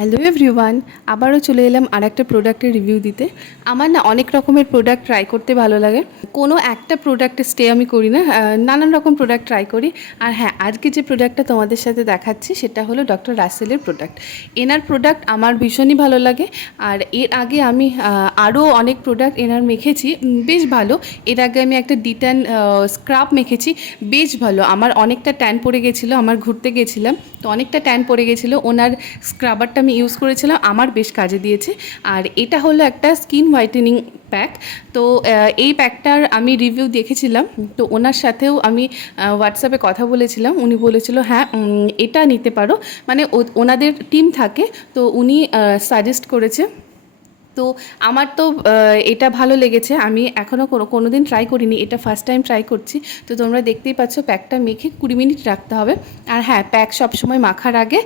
Hello everyone, আবারও চলে এলাম আর একটা প্রোডাক্টের রিভিউ দিতে। আমার না অনেক রকমের প্রোডাক্ট ট্রাই করতে ভালো লাগে। কোনো একটা প্রোডাক্টে স্টে আমি করি না, নানান রকম প্রোডাক্ট ট্রাই করি। আর হ্যাঁ, আজকে যে প্রোডাক্টটা তোমাদের সাথে দেখাচ্ছি সেটা হলো ডক্টর রাসেলের প্রোডাক্ট। এনার প্রোডাক্ট আমার ভীষণই ভালো লাগে। আর এর আগে আমি আরও অনেক প্রোডাক্ট এনার মেখেছি, বেশ ভালো। এর আগে আমি একটা ডিট্যান স্ক্রাব মেখেছি, বেশ ভালো। আমার অনেকটা ট্যান পড়ে গেছিলো, আমার ঘুরতে গেছিলাম তো অনেকটা ট্যান পড়ে গেছিলো। ওনার স্ক্রাবারটা আমি ইউজ করেছিলাম, আমার বেশ কাজে দিয়েছে। আর এটা হলো একটা স্কিন হোয়াইটেনিং প্যাক। তো এই প্যাকটার আমি রিভিউ দেখেছিলাম, তো ওনার সাথেও আমি হোয়াটসঅ্যাপে কথা বলেছিলাম। উনি বলেছিল হ্যাঁ এটা নিতে পারো, মানে ওনাদের টিম থাকে, তো উনি সাজেস্ট করেছে। তো আমার তো এটা ভালো লেগেছে। আমি এখনও কোনো দিন ট্রাই করিনি, এটা ফার্স্ট টাইম ট্রাই করছি। তো তোমরা দেখতেই পাচ্ছ, প্যাকটা মেখে 20 মিনিট রাখতে হবে। আর হ্যাঁ, প্যাক সবসময় মাখার আগে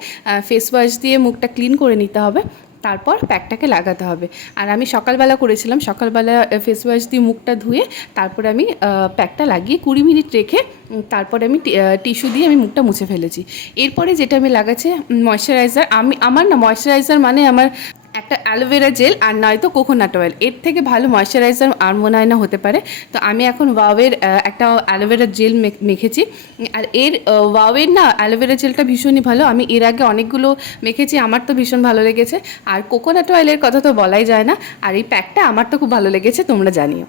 ফেস ওয়াশ দিয়ে মুখটা ক্লিন করে নিতে হবে, তারপর প্যাকটাকে লাগাতে হবে। আর আমি সকালবেলা করেছিলাম, সকালবেলা ফেস ওয়াশ দিয়ে মুখটা ধুয়ে তারপরে আমি প্যাকটা লাগিয়ে 20 মিনিট রেখে তারপরে আমি টিস্যু দিয়ে আমি মুখটা মুছে ফেলেছি। এরপরে যেটা আমি লাগাচ্ছি ময়শ্চারাইজার। আমার না ময়শ্চারাইজার মানে আমার একটা অ্যালোভেরা জেল আর নয়তো কোকোনাট অয়েল, এর থেকে ভালো ময়শ্চারাইজার আর মনে হয় না হতে পারে। তো আমি এখন ওয়াওয়ের একটা অ্যালোভেরা জেল মেখেছি। আর এর ওয়াওয়ের না অ্যালোভেরা জেলটা ভীষণই ভালো। আমি এর আগে অনেকগুলো মেখেছি, আমার তো ভীষণ ভালো লেগেছে। আর কোকোনাট অয়েলের কথা তো বলাই যায় না। আর এই প্যাকটা আমার তো খুব ভালো লেগেছে, তোমরা জানিও।